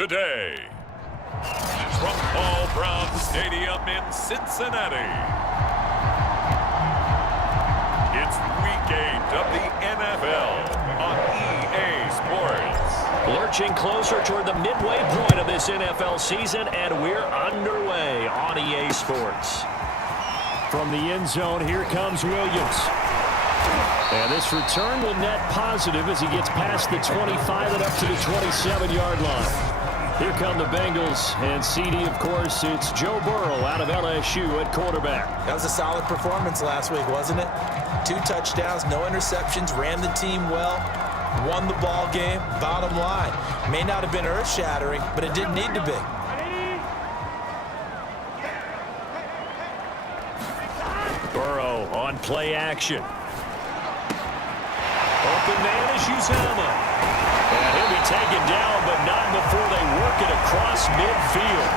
today. From Paul Brown Stadium in Cincinnati, it's Week 8 of the NFL on EA Sports. Lurching closer toward the midway point of this NFL season, and we're underway on EA Sports. From the end zone, here comes Williams. And this return will net positive as he gets past the 25 and up to the 27-yard line. Here come the Bengals, and CD, of course, it's Joe Burrow out of LSU at quarterback. That was a solid performance last week, wasn't it? 2 touchdowns, no interceptions, ran the team well, won the ball game. Bottom line, may not have been earth-shattering, but it didn't need to be. Burrow on play action. Open man is Uzomah. And he'll be taken down, but not before they work it across midfield.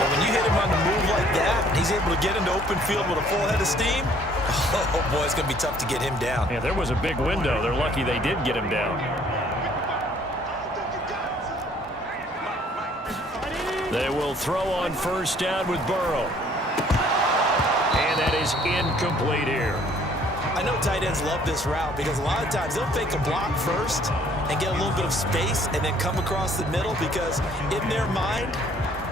And when you hit him on the move like that, and he's able to get into open field with a full head of steam, oh boy, it's going to be tough to get him down. Yeah, there was a big window. They're lucky they did get him down. They will throw on first down with Burrow. And that is incomplete here. I know tight ends love this route because a lot of times they'll fake a block first and get a little bit of space and then come across the middle because in their mind,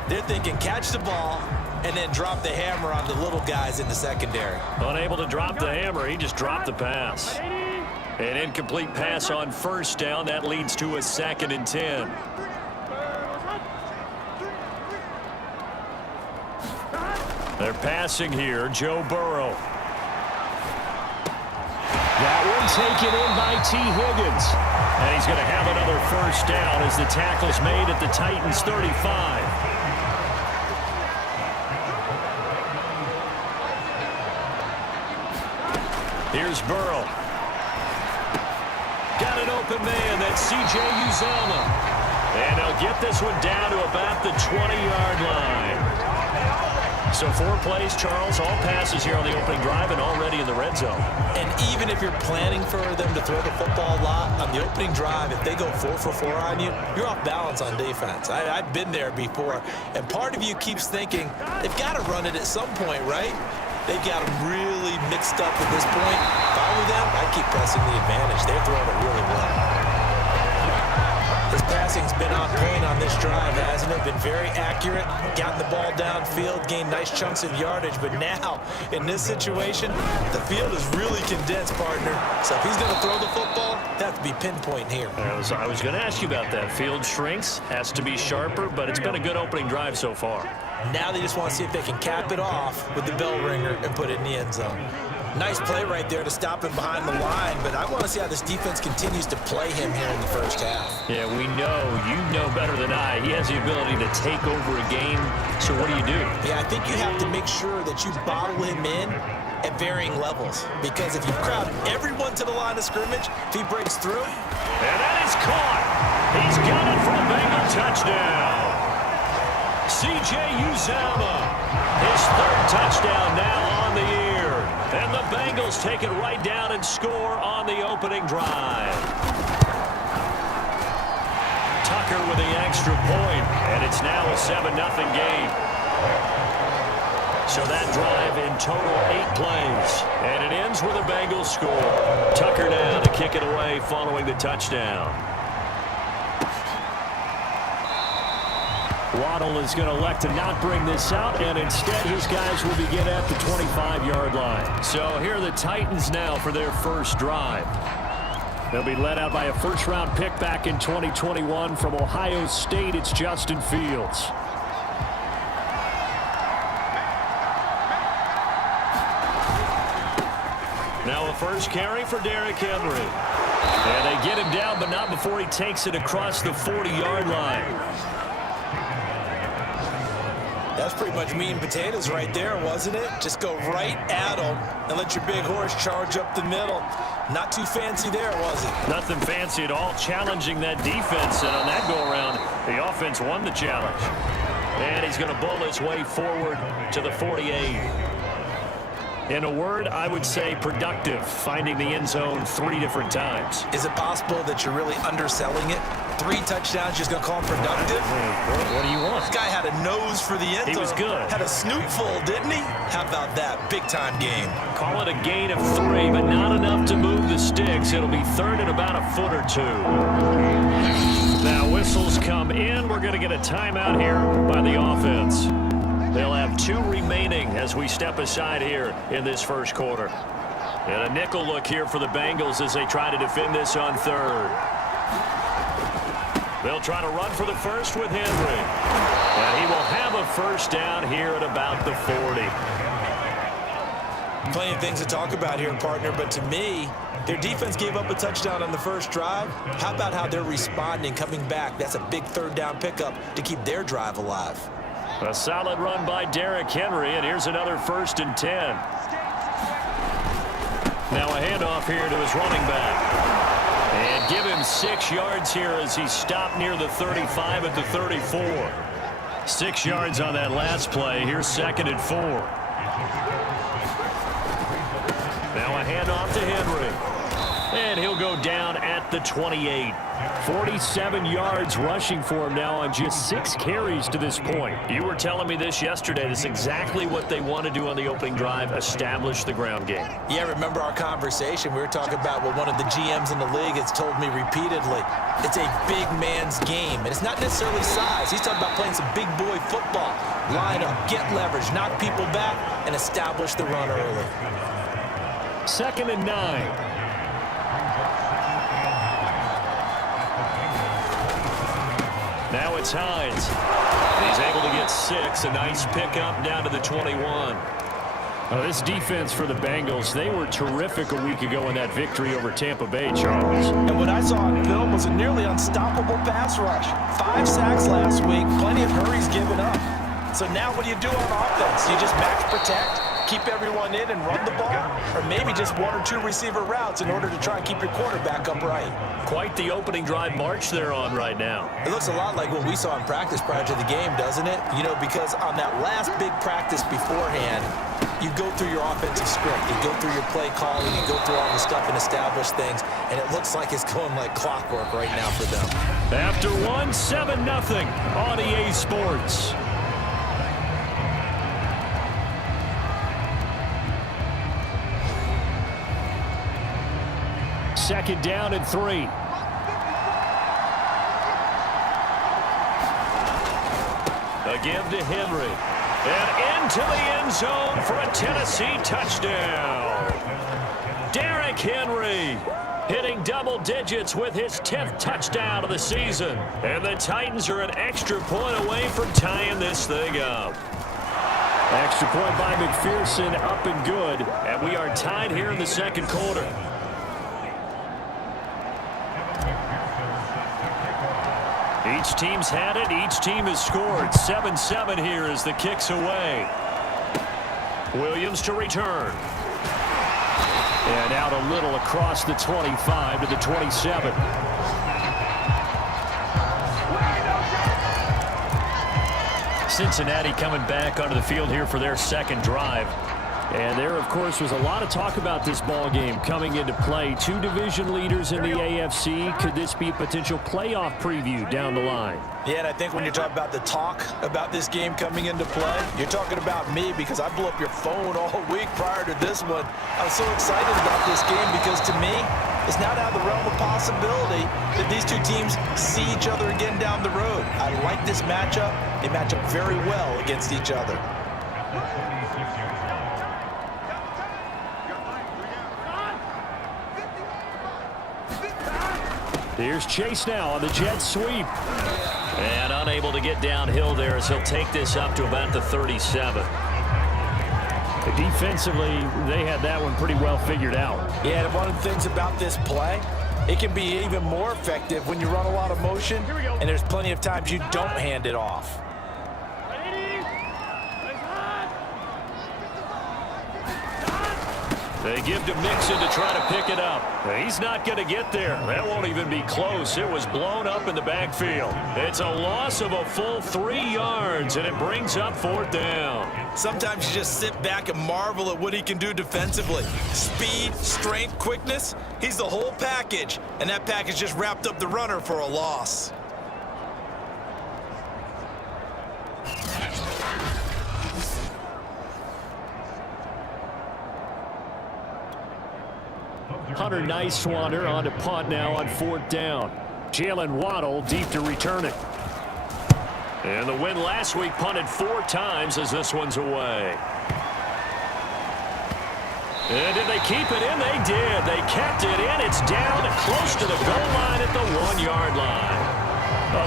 they're thinking catch the ball and then drop the hammer on the little guys in the secondary. Unable to drop the hammer, he just dropped the pass. An incomplete pass on first down. That leads to a 2nd and 10. They're passing here, Joe Burrow. That one taken in by T. Higgins. And he's going to have another first down as the tackle's made at the Titans' 35. Here's Burrow. Got an open man. That's C.J. Uzomah. And they'll get this one down to about the 20-yard line. So 4 plays, Charles, all passes here on the opening drive and already in the red zone. And even if you're planning for them to throw the football a lot, on the opening drive, if they go 4 for 4 on you, you're off balance on defense. I've been there before. And part of you keeps thinking, they've got to run it at some point, right? They've got them really mixed up at this point. If I were them, I'd keep pressing the advantage. They're throwing it really well. His passing's been on point on this drive, hasn't it? Been very accurate, gotten the ball downfield, gained nice chunks of yardage, but now, in this situation, the field is really condensed, partner. So if he's going to throw the football, that would be pinpoint here. I was going to ask you about that. Field shrinks, has to be sharper, but it's been a good opening drive so far. Now they just want to see if they can cap it off with the bell ringer and put it in the end zone. Nice play right there to stop him behind the line, but I want to see how this defense continues to play him here in the first half. Yeah, we know. You know better than I. He has the ability to take over a game, so what do you do? Yeah, I think you have to make sure that you bottle him in at varying levels, because if you crowd everyone to the line of scrimmage, if he breaks through. And that is caught. He's got it for a Bengal touchdown. C.J. Uzomah, his 3rd touchdown now on the year. And the Bengals take it right down and score on the opening drive. Tucker with the extra point, and it's now a 7-0 game. So that drive in total 8 plays, and it ends with a Bengals score. Tucker now to kick it away following the touchdown. Waddle is going to elect to not bring this out, and instead his guys will begin at the 25-yard line. So here are the Titans now for their first drive. They'll be led out by a first-round pick back in 2021 from Ohio State. It's Justin Fields. Now a first carry for Derrick Henry. And they get him down, but not before he takes it across the 40-yard line. That's pretty much meat and potatoes right there, wasn't it? Just go right at him and let your big horse charge up the middle. Not too fancy there, was it? Nothing fancy at all, challenging that defense. And on that go-around, the offense won the challenge. And he's going to bowl his way forward to the 48. In a word, I would say productive, finding the end zone 3 different times. Is it possible that you're really underselling it? 3 touchdowns, just going to call him productive? What do you want? This guy had a nose for the end zone. He was good. Had a snootful, didn't he? How about that? Big-time game. Call it a gain of 3, but not enough to move the sticks. It'll be third and about a foot or 2. Now whistles come in. We're going to get a timeout here by the offense. They'll have 2 remaining as we step aside here in this first quarter. And a nickel look here for the Bengals as they try to defend this on third. They'll try to run for the first with Henry. And he will have a first down here at about the 40. Plenty of things to talk about here, partner, but to me, their defense gave up a touchdown on the first drive. How about how they're responding, coming back? That's a big third down pickup to keep their drive alive. A solid run by Derrick Henry, and here's another 1st and 10. Now a handoff here to his running back. And give him 6 yards here as he stopped near the 35 at the 34. 6 yards on that last play. Here's 2nd and 4. Now a handoff to Henry. And he'll go down at the 28. 47 yards rushing for him now on just 6 carries to this point. You were telling me this yesterday. This is exactly what they want to do on the opening drive, establish the ground game. Yeah, remember our conversation? We were talking about what one of the GMs in the league has told me repeatedly. It's a big man's game, and it's not necessarily size. He's talking about playing some big boy football. Line up, get leverage, knock people back, and establish the run early. 2nd and 9. Now it's Hines. He's able to get 6. A nice pickup down to the 21. This defense for the Bengals, they were terrific a week ago in that victory over Tampa Bay, Charles. And what I saw on film was a nearly unstoppable pass rush. 5 sacks last week, plenty of hurries given up. So now what do you do on offense? You just max protect, keep everyone in and run the ball? Or maybe just 1 or 2 receiver routes in order to try and keep your quarterback upright? Quite the opening drive march they're on right now. It looks a lot like what we saw in practice prior to the game, doesn't it? You know, because on that last big practice beforehand, you go through your offensive script, you go through your play calling, you go through all the stuff and establish things, and it looks like it's going like clockwork right now for them. After 1, 7-0 on EA Sports. Second down and 3. A give to Henry. And into the end zone for a Tennessee touchdown. Derrick Henry hitting double digits with his 10th touchdown of the season. And the Titans are an extra point away from tying this thing up. Extra point by McPherson, up and good. And we are tied here in the second quarter. Each team's had it. Each team has scored. 7-7 here as the kick's away. Williams to return. And out a little across the 25 to the 27. Cincinnati coming back onto the field here for their second drive. And there, of course, was a lot of talk about this ball game coming into play. 2 division leaders in the AFC. Could this be a potential playoff preview down the line? Yeah, and I think when you're talking about the talk about this game coming into play, you're talking about me because I blew up your phone all week prior to this one. I was so excited about this game because to me, it's not out of the realm of possibility that these 2 teams see each other again down the road. I like this matchup. They match up very well against each other. Here's Chase now on the jet sweep. And unable to get downhill there as he'll take this up to about the 37. Defensively, they had that one pretty well figured out. Yeah, and one of the things about this play, it can be even more effective when you run a lot of motion, and there's plenty of times you don't hand it off. They give to Mixon to try to pick it up. He's not going to get there. That won't even be close. It was blown up in the backfield. It's a loss of a full 3 yards, and it brings up 4th down. Sometimes you just sit back and marvel at what he can do defensively. Speed, strength, quickness, he's the whole package. And that package just wrapped up the runner for a loss. Hunter Nicewander on to punt now on 4th down. Jalen Waddle deep to return it. And the win last week punted 4 times as this one's away. And did they keep it in? They did. They kept it in. It's down close to the goal line at the 1-yard line.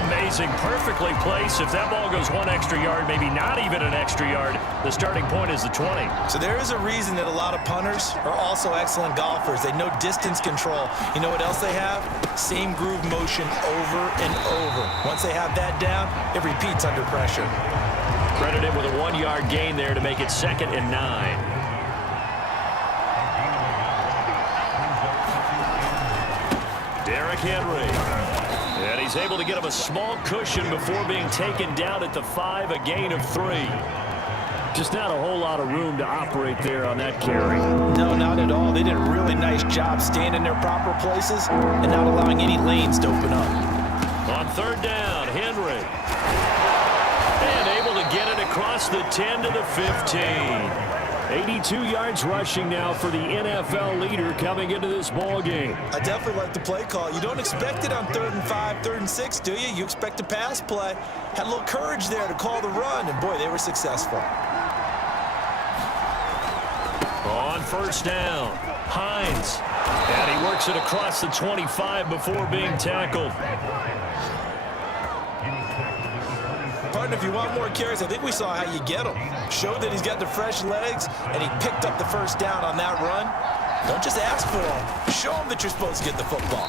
Amazing. Perfectly placed. If that ball goes 1 extra yard, maybe not even an extra yard, the starting point is the 20. So there is a reason that a lot of punters are also excellent golfers. They know distance control. You know what else they have? Same groove motion over and over. Once they have that down, it repeats under pressure. Credited with a 1-yard gain there to make it 2nd and 9. Derrick Henry. And he's able to get him a small cushion before being taken down at the 5, a gain of 3. Just not a whole lot of room to operate there on that carry. No, not at all. They did a really nice job staying in their proper places and not allowing any lanes to open up. On 3rd down, Henry. And able to get it across the 10 to the 15. 82 yards rushing now for the NFL leader coming into this ball game. I definitely like the play call. You don't expect it on 3rd and 5, 3rd and 6, do you? You expect a pass play. Had a little courage there to call the run, and boy, they were successful. On 1st down, Hines. And he works it across the 25 before being tackled. Partner, if you want more carries, I think we saw how you get them. Showed that he's got the fresh legs, and he picked up the 1st down on that run. Don't just ask for them. Show him that you're supposed to get the football.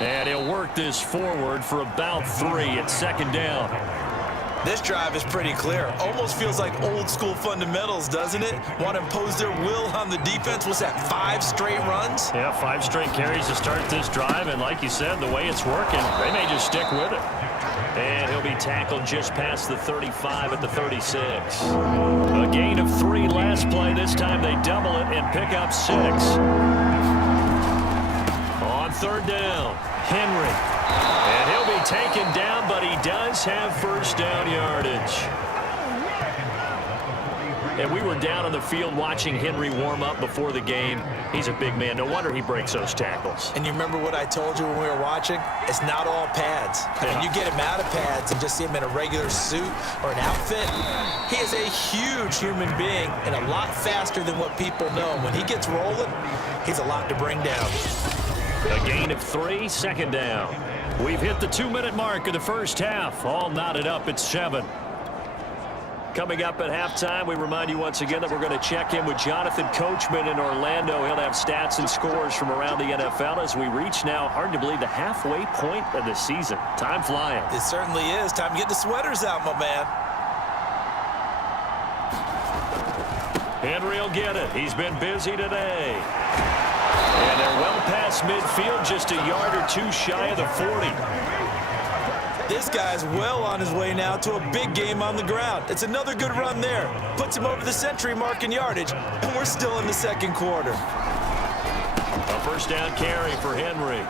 And he'll work this forward for about 3 at 2nd down. This drive is pretty clear. Almost feels like old school fundamentals, doesn't it? Want to impose their will on the defense. What's that, 5 straight runs? Yeah, 5 straight carries to start this drive. And like you said, the way it's working, they may just stick with it. And he'll be tackled just past the 35 at the 36. A gain of 3 last play. This time they double it and pick up 6. On 3rd down, Henry. And he'll be taken down, but he does have 1st down yardage. And we were down on the field watching Henry warm up before the game. He's a big man. No wonder he breaks those tackles. And you remember what I told you when we were watching? It's not all pads. I mean, you get him out of pads and just see him in a regular suit or an outfit. He is a huge human being and a lot faster than what people know. When he gets rolling, he's a lot to bring down. A gain of 3, 2nd down. We've hit the 2-minute mark of the 1st half. All knotted up at 7. Coming up at halftime, we remind you once again that we're going to check in with Jonathan Coachman in Orlando. He'll have stats and scores from around the NFL as we reach now, hard to believe, the halfway point of the season. Time flying. It certainly is. Time to get the sweaters out, my man. Henry will get it. He's been busy today. And they're well past midfield, just a yard or 2 shy of the 40. This guy's well on his way now to a big game on the ground. It's another good run there. Puts him over the century mark in yardage, and we're still in the 2nd quarter. A 1st down carry for Henry.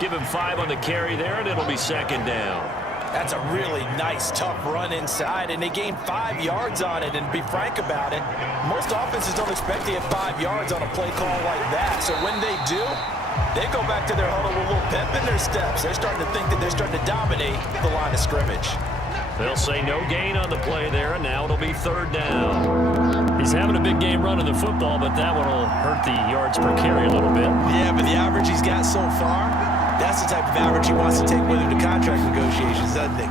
Give him 5 on the carry there, and it'll be 2nd down. That's a really nice, tough run inside, and they gained 5 yards on it. And to be frank about it, most offenses don't expect to get 5 yards on a play call like that. So when they do, they go back to their huddle with a little pep in their steps. They're starting to think that they're starting to dominate the line of scrimmage. They'll say no gain on the play there, and now it'll be 3rd down. He's having a big game running the football, but that one will hurt the yards per carry a little bit. Yeah, but the average he's got so far, that's the type of average he wants to take with him to contract negotiations, doesn't he?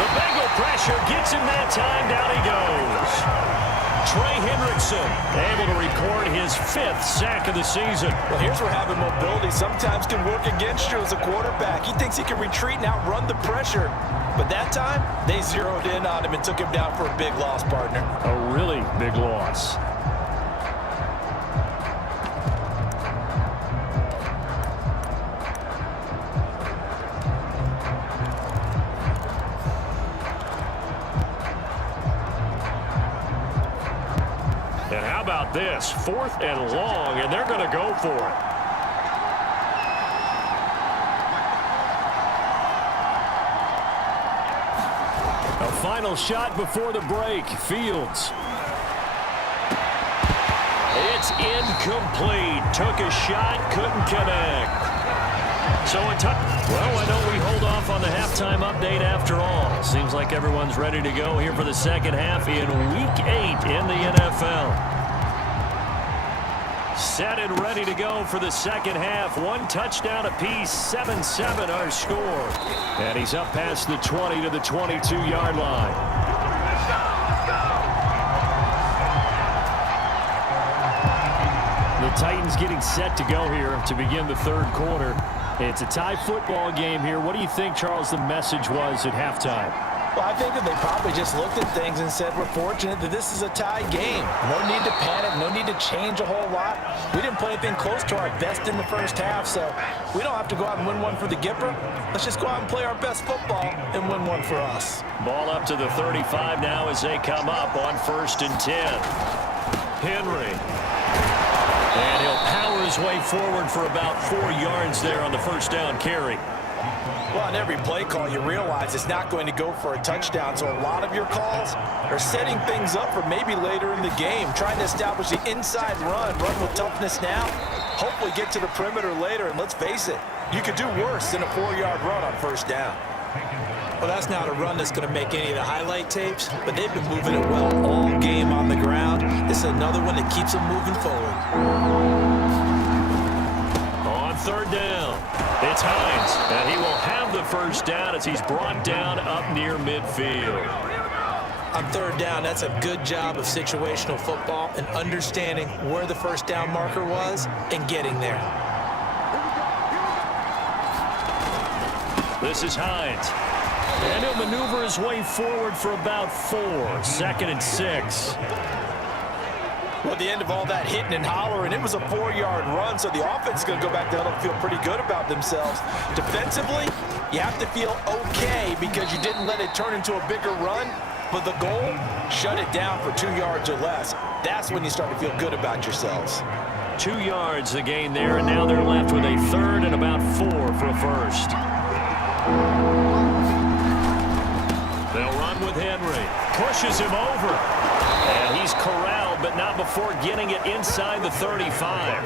The Bengal pressure gets him that time. Down he goes. Trey Hendrickson able to record his 5th sack of the season. Well, here's where having mobility sometimes can work against you as a quarterback. He thinks he can retreat and outrun the pressure. But that time, they zeroed in on him and took him down for a big loss, partner. A really big loss. And how about this? 4th and long, and they're going to go for it. A final shot before the break. Fields. It's incomplete. Took a shot, couldn't connect. So well, why don't we hold off on the halftime update after all? Seems like everyone's ready to go here for the second half in Week 8 in the NFL. Set and ready to go for the second half. 1 touchdown apiece, 7-7 our score. And he's up past the 20 to the 22-yard line. The Titans getting set to go here to begin the third quarter. It's a tie football game here. What do you think, Charles, the message was at halftime? Well, I think that they probably just looked at things and said, we're fortunate that this is a tie game. No need to panic, no need to change a whole lot. We didn't play anything close to our best in the first half, so we don't have to go out and win one for the Gipper. Let's just go out and play our best football and win one for us. Ball up to the 35 now as they come up on 1st and 10. Henry. And he'll power his way forward for about 4 yards there on the first down carry. Well, on every play call, you realize it's not going to go for a touchdown, so a lot of your calls are setting things up for maybe later in the game, trying to establish the inside run with toughness now, hopefully get to the perimeter later, and let's face it, you could do worse than a 4-yard run on first down. Well, that's not a run that's going to make any of the highlight tapes, but they've been moving it well all game on the ground. This is another one that keeps them moving forward. On 3rd down, it's Hines, and he will have the first down as he's brought down up near midfield. On 3rd down, that's a good job of situational football and understanding where the first down marker was and getting there. This is Hines. And he'll maneuver his way forward for about 4. 2nd and 6. Well, at the end of all that hitting and hollering, it was a 4-yard run, so the offense is going to go back down and feel pretty good about themselves. Defensively, you have to feel okay because you didn't let it turn into a bigger run, but the goal, shut it down for 2 yards or less. That's when you start to feel good about yourselves. 2 yards the gain there, and now they're left with a 3rd and about 4 for a first. They'll run with Henry. Pushes him over. And he's corralled, but not before getting it inside the 35.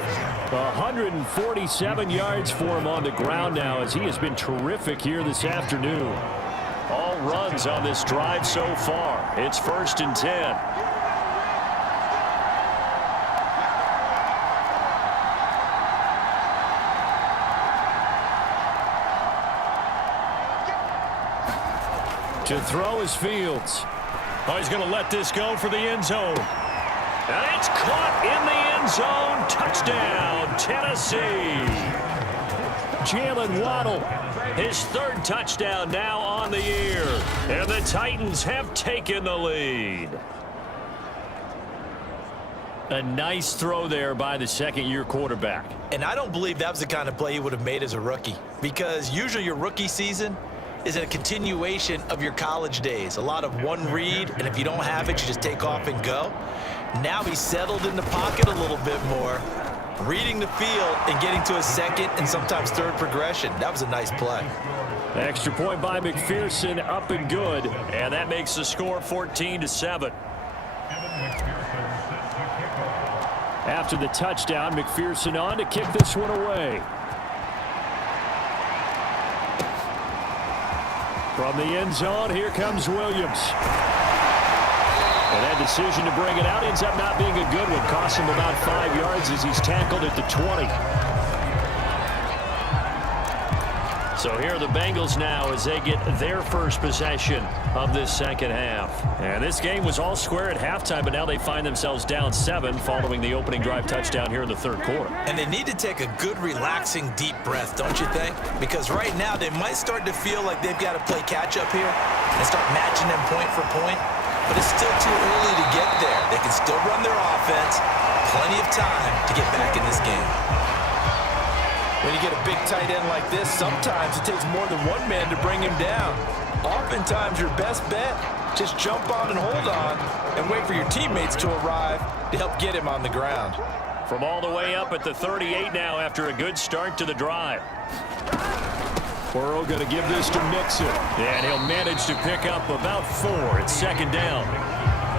147 yards for him on the ground now as he has been terrific here this afternoon. All runs on this drive so far. It's 1st and 10. To throw is Fields. Oh, he's going to let this go for the end zone. And it's caught in the end zone. Touchdown, Tennessee. Jalen Waddle. His 3rd touchdown now on the year. And the Titans have taken the lead. A nice throw there by the second-year quarterback. And I don't believe that was the kind of play he would have made as a rookie, because usually your rookie season is a continuation of your college days. A lot of one read, and if you don't have it, you just take off and go. Now he's settled in the pocket a little bit more, reading the field and getting to a 2nd and sometimes 3rd progression. That was a nice play. Extra point by McPherson, up and good. And that makes the score 14-7. After the touchdown, McPherson on to kick this one away. From the end zone, here comes Williams. And that decision to bring it out ends up not being a good one. Costs him about 5 yards as he's tackled at the 20. So here are the Bengals now as they get their first possession of this second half. And this game was all square at halftime, but now they find themselves down 7 following the opening drive touchdown here in the third quarter. And they need to take a good, relaxing, deep breath, don't you think? Because right now they might start to feel like they've got to play catch-up here and start matching them point for point. But it's still too early to get there. They can still run their offense. Plenty of time to get back in this game. When you get a big tight end like this, sometimes it takes more than one man to bring him down. Oftentimes, your best bet, just jump on and hold on and wait for your teammates to arrive to help get him on the ground. From all the way up at the 38 now after a good start to the drive. Burrow going to give this to Mixon. And he'll manage to pick up about 4. It's second down.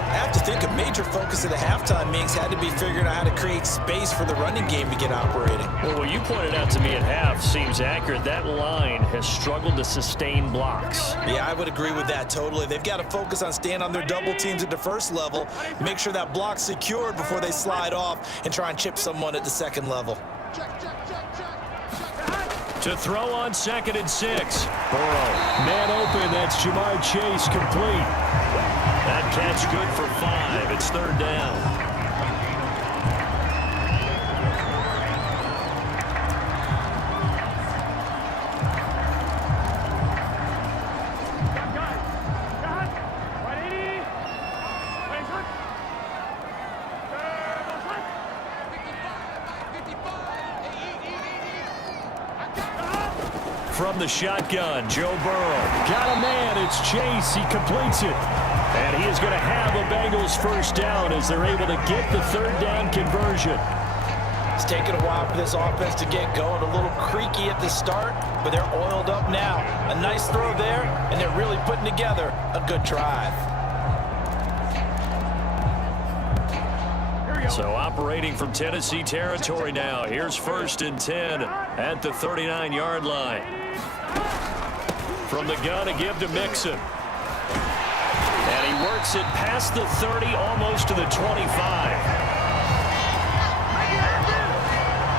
I have to think a major focus at the halftime means had to be figuring out how to create space for the running game to get operating. Well, what you pointed out to me at half seems accurate. That line has struggled to sustain blocks. Yeah, I would agree with that totally. They've got to focus on staying on their double teams at the first level, make sure that block's secured before they slide off and try and chip someone at the second level. To throw on 2nd and 6. Burrow, man open. That's Jamar Chase complete. That catch good for 5. It's third down. From the shotgun, Joe Burrow. Got a man. It's Chase. He completes it. And he is going to have a Bengals first down as they're able to get the third down conversion. It's taken a while for this offense to get going. A little creaky at the start, but they're oiled up now. A nice throw there, and they're really putting together a good drive. So operating from Tennessee territory now. Here's 1st and 10 at the 39-yard line. From the gun, a give to Mixon. And he works it past the 30, almost to the 25.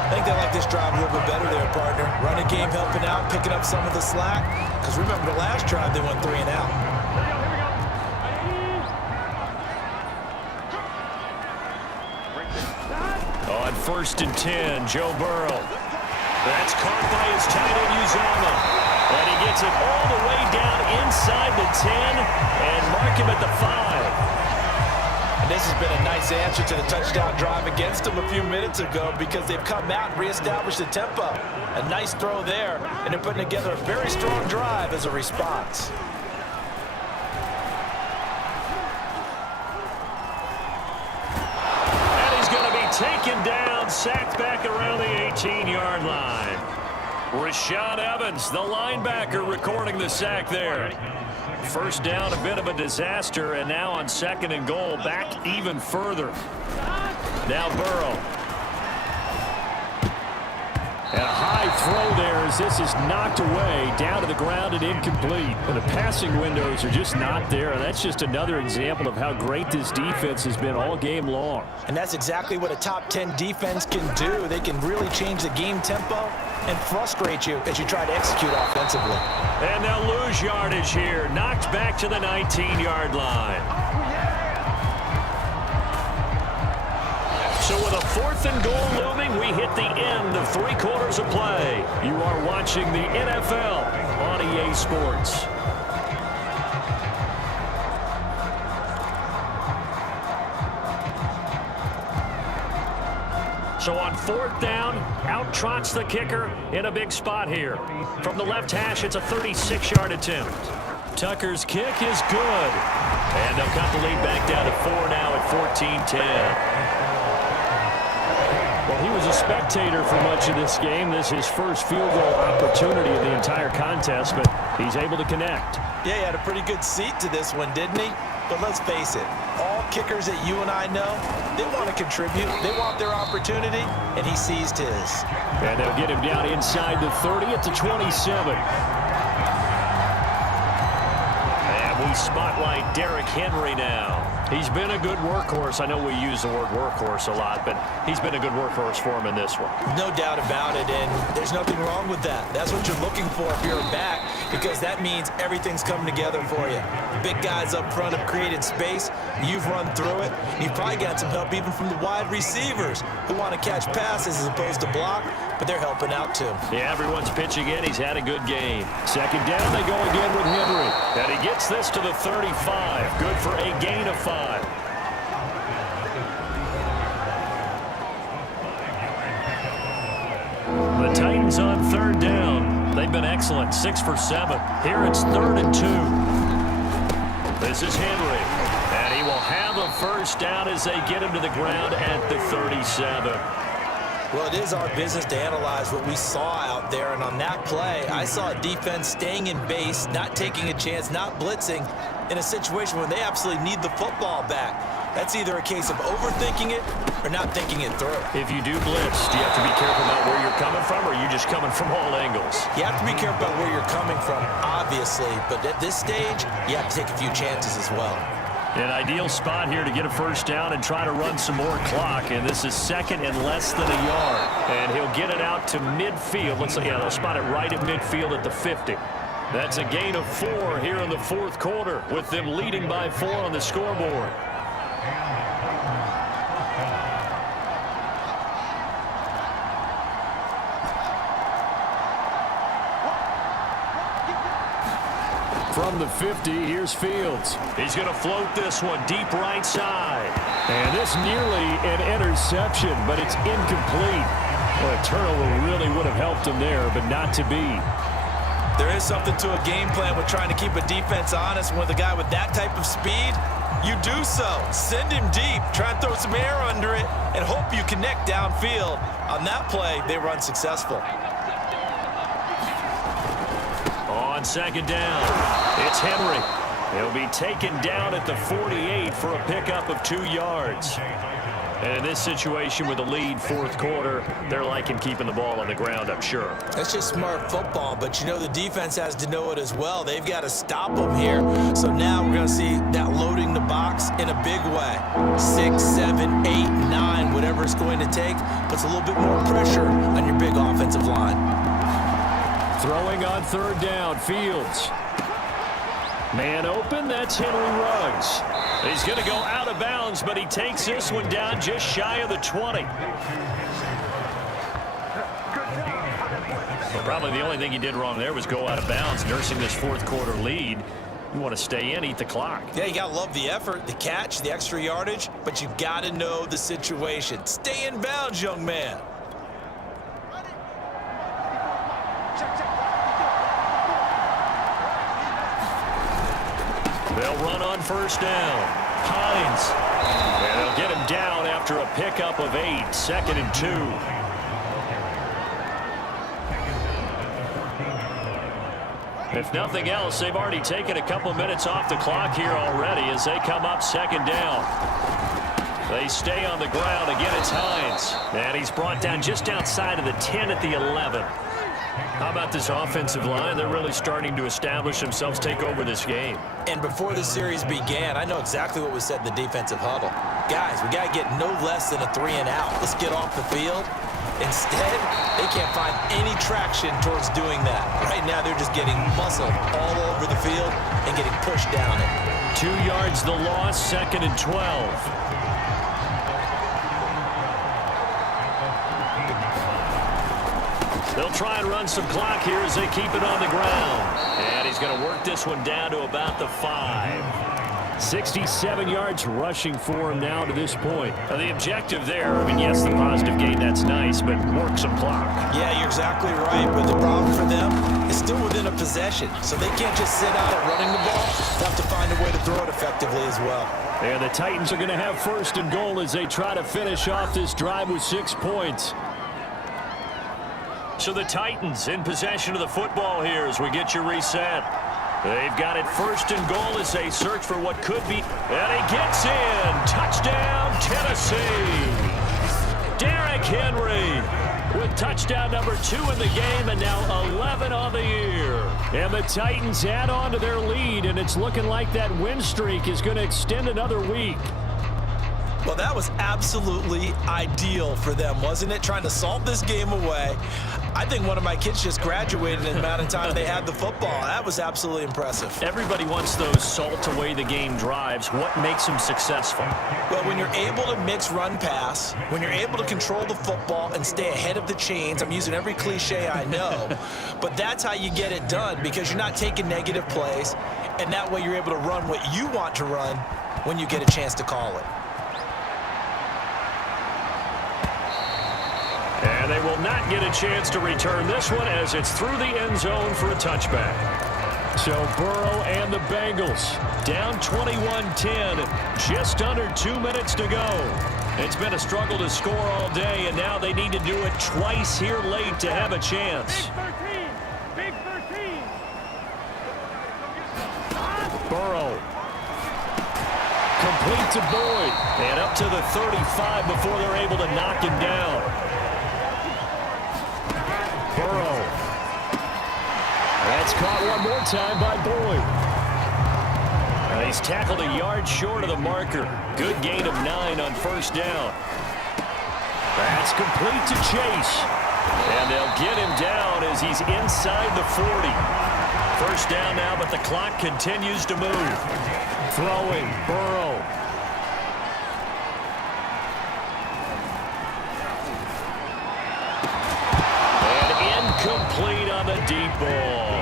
I think they like this drive a little bit better there, partner. Running game helping out, picking up some of the slack. Because remember the last drive, they went 3 and out. On 1st and 10, Joe Burrow. That's caught by his tight end, Uzomah. And he gets it all the way down inside the 10 and mark him at the 5. And this has been a nice answer to the touchdown drive against them a few minutes ago because they've come out and reestablished the tempo. A nice throw there, and they're putting together a very strong drive as a response. And he's going to be taken down, sacked back around the 18-yard line. Rashaan Evans, the linebacker, recording the sack there. First down, a bit of a disaster, and now on 2nd and goal, back even further. Now Burrow. And a high throw there as this is knocked away, down to the ground and incomplete. And the passing windows are just not there. And that's just another example of how great this defense has been all game long. And that's exactly what a top 10 defense can do. They can really change the game tempo and frustrate you as you try to execute offensively. And they'll lose yardage here. Knocked back to the 19-yard line. So with a 4th and goal looming, we hit the end of 3 quarters of play. You are watching the NFL on EA Sports. So on 4th down, out trots the kicker in a big spot here. From the left hash, it's a 36-yard attempt. Tucker's kick is good. And they'll cut the lead back down to 4 now at 14-10. Well, he was a spectator for much of this game. This is his first field goal opportunity of the entire contest, but he's able to connect. Yeah, he had a pretty good seat to this one, didn't he? But let's face it, all kickers that you and I know, they want to contribute. They want their opportunity, and he seized his. And they'll get him down inside the 30 at the 27. And we spotlight Derrick Henry now. He's been a good workhorse. I know we use the word workhorse a lot, but he's been a good workhorse for him in this one. No doubt about it, and there's nothing wrong with that. That's what you're looking for if you're a back, because that means everything's coming together for you. Big guys up front have created space. You've run through it. You've probably got some help even from the wide receivers who want to catch passes as opposed to block, but they're helping out too. Yeah, everyone's pitching in. He's had a good game. Second down, they go again with Henry. And he gets this to the 35. Good for a gain of 5. The Titans on third down. They've been excellent, 6 for 7. Here it's 3rd and 2. This is Henry. And he will have a first down as they get him to the ground at the 37. Well, it is our business to analyze what we saw out there, and on that play, I saw a defense staying in base, not taking a chance, not blitzing in a situation where they absolutely need the football back. That's either a case of overthinking it or not thinking it through. If you do blitz, do you have to be careful about where you're coming from, or are you just coming from all angles? You have to be careful about where you're coming from, obviously, but at this stage, you have to take a few chances as well. An ideal spot here to get a first down and try to run some more clock. And this is 2nd and less than a yard. And he'll get it out to midfield. Looks like, yeah, they'll spot it right at midfield at the 50. That's a gain of 4 here in the 4th quarter, with them leading by 4 on the scoreboard. From the 50, here's Fields. He's going to float this one deep right side. And this nearly an interception, but it's incomplete. Well, a turnover really would have helped him there, but not to be. There is something to a game plan with trying to keep a defense honest. With a guy with that type of speed, you do so. Send him deep, try and throw some air under it, and hope you connect downfield. On that play, they run successful. On 2nd down, it's Henry. He'll be taken down at the 48 for a pickup of 2 yards. And in this situation with the lead 4th quarter, they're liking keeping the ball on the ground, I'm sure. That's just smart football, but you know the defense has to know it as well. They've got to stop them here. So now we're going to see that loading the box in a big way. 6, 7, 8, 9, whatever it's going to take, puts a little bit more pressure on your big offensive line. Throwing on 3rd down, Fields. Man open, that's Henry Ruggs. He's going to go out of bounds, but he takes this one down just shy of the 20. Well, probably the only thing he did wrong there was go out of bounds, nursing this 4th quarter lead. You want to stay in, eat the clock. Yeah, you got to love the effort, the catch, the extra yardage, but you got to know the situation. Stay in bounds, young man. They'll run on 1st down. Hines. And they'll get him down after a pickup of 8. 2nd and 2. If nothing else, they've already taken a couple minutes off the clock here already as they come up 2nd down. They stay on the ground. Again, it's Hines. And he's brought down just outside of the 10 at the 11. How about this offensive line? They're really starting to establish themselves, take over this game. And before the series began, I know exactly what was said in the defensive huddle. Guys, we got to get no less than a 3 and out. Let's get off the field. Instead, they can't find any traction towards doing that. Right now, they're just getting muscled all over the field and getting pushed down it. 2 yards the loss, 2nd and 12. They'll try and run some clock here as they keep it on the ground. And he's going to work this one down to about the 5. 67 yards rushing for him now to this point. The objective there, I mean, yes, the positive gain, that's nice, but work some clock. Yeah, you're exactly right, but the problem for them is still within a possession, so they can't just sit out at running the ball. They have to find a way to throw it effectively as well. And the Titans are going to have 1st and goal as they try to finish off this drive with 6 points. So the Titans in possession of the football here as we get you reset. They've got it 1st and goal as they search for what could be. And he gets in. Touchdown, Tennessee. Derrick Henry. with touchdown number 2 in the game and now 11 on the year. And the Titans add on to their lead, and it's looking like that win streak is going to extend another week. Well, that was absolutely ideal for them, wasn't it? Trying to salt this game away. I think one of my kids just graduated in the amount of time they had the football. That was absolutely impressive. Everybody wants those salt-away-the-game drives. What makes them successful? Well, when you're able to mix run-pass, when you're able to control the football and stay ahead of the chains, I'm using every cliche I know, but that's how you get it done because you're not taking negative plays, and that way you're able to run what you want to run when you get a chance to call it. And they will not get a chance to return this one as it's through the end zone for a touchback. So Burrow and the Bengals down 21-10, just under 2 minutes to go. It's been a struggle to score all day, and now they need to do it twice here late to have a chance. Big 13. Burrow. Complete to Boyd. And up to the 35 before they're able to knock him down. Burrow. That's caught one more time by Boyd. And he's tackled a yard short of the marker. Good gain of 9 on first down. That's complete to Chase. And they'll get him down as he's inside the 40. First down now, but the clock continues to move. Throwing, Burrow. Complete on the deep ball.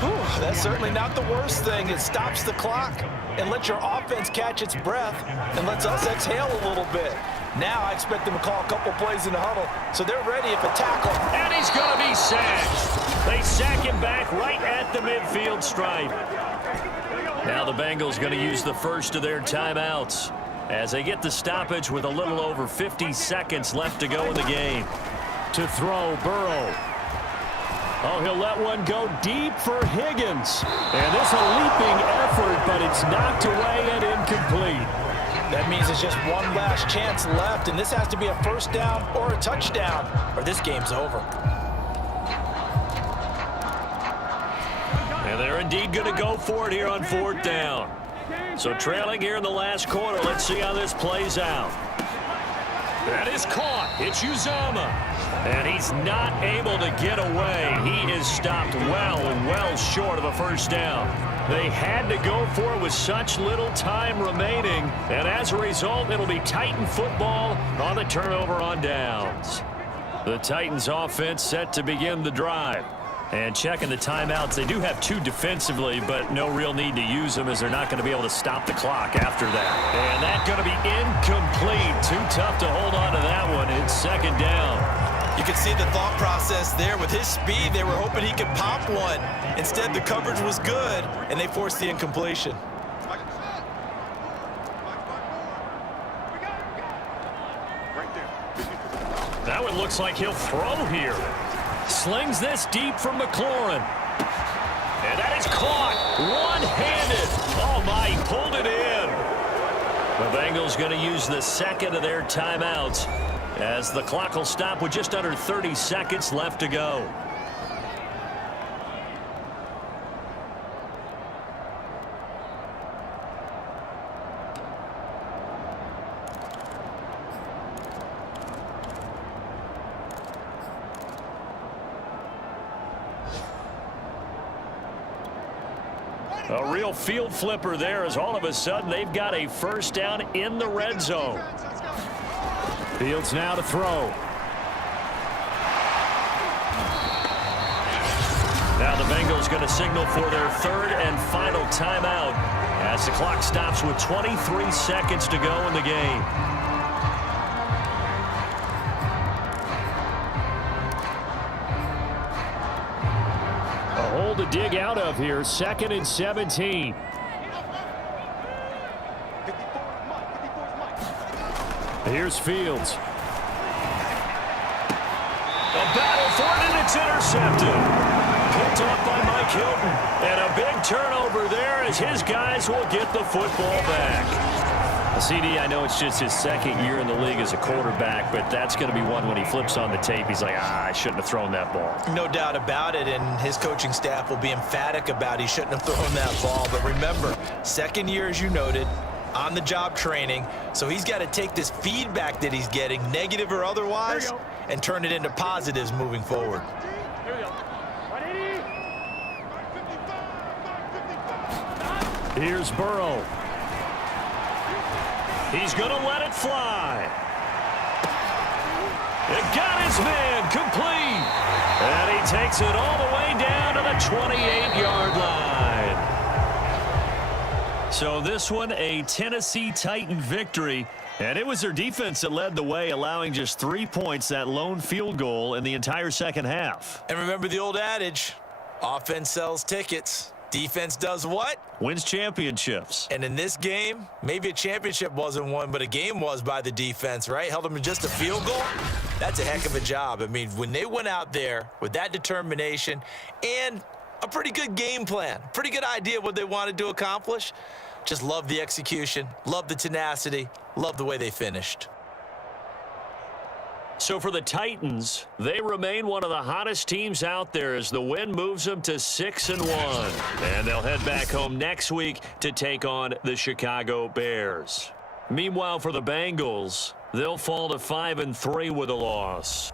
Whew, that's certainly not the worst thing. It stops the clock and lets your offense catch its breath and lets us exhale a little bit. Now I expect them to call a couple plays in the huddle, so they're ready if a tackle. And he's going to be sacked. They sack him back right at the midfield stripe. Now the Bengals going to use the first of their timeouts as they get the stoppage with a little over 50 seconds left to go in the game. To throw, Burrow. Oh, he'll let one go deep for Higgins. And this a leaping effort, but it's knocked away and incomplete. That means it's just one last chance left, and this has to be a first down or a touchdown, or this game's over. And they're indeed going to go for it here on fourth down. So trailing here in the last quarter, let's see how this plays out. That is caught. It's Uzomah. And he's not able to get away. He is stopped well short of a first down. They had to go for it with such little time remaining. And as a result, it'll be Titan football on the turnover on downs. The Titans offense set to begin the drive. And checking the timeouts, they do have 2 defensively, but no real need to use them as they're not going to be able to stop the clock after that. And that's going to be incomplete. Too tough to hold on to that one. It's second down. You can see the thought process there. With his speed, they were hoping he could pop one. Instead, the coverage was good, and they forced the incompletion. Now it looks like he'll throw here. Slings this deep from McLaurin. And that is caught. One-handed. Oh, my, he pulled it in. The Bengals going to use the second of their timeouts as the clock will stop with just under 30 seconds left to go. A real field flipper there as all of a sudden they've got a first down in the red zone. Fields now to throw. Now the Bengals going to signal for their third and final timeout as the clock stops with 23 seconds to go in the game. To dig out of here, 2nd and 17. Here's Fields. A battle for it, and it's intercepted. Picked off by Mike Hilton. And a big turnover there as his guys will get the football back. CD, I know it's just his second year in the league as a quarterback, but that's going to be one when he flips on the tape, he's like, I shouldn't have thrown that ball. No doubt about it, and his coaching staff will be emphatic about he shouldn't have thrown that ball. But remember, second year, as you noted, on-the-job training, so he's got to take this feedback that he's getting, negative or otherwise, and turn it into positives moving forward. Here we go. 180. Here's Burrow. He's going to let it fly. It got his man complete. And he takes it all the way down to the 28-yard line. So this one, a Tennessee Titan victory. And it was their defense that led the way, allowing just 3 points, that lone field goal in the entire second half. And remember the old adage, offense sells tickets. Defense does what? Wins championships. And in this game, maybe a championship wasn't won, but a game was by the defense, right? Held them to just a field goal. That's a heck of a job. I mean, when they went out there with that determination and a pretty good game plan, pretty good idea what they wanted to accomplish, just love the execution, love the tenacity, love the way they finished. So for the Titans, they remain one of the hottest teams out there as the win moves them to 6-1. And they'll head back home next week to take on the Chicago Bears. Meanwhile, for the Bengals, they'll fall to 5-3 with a loss.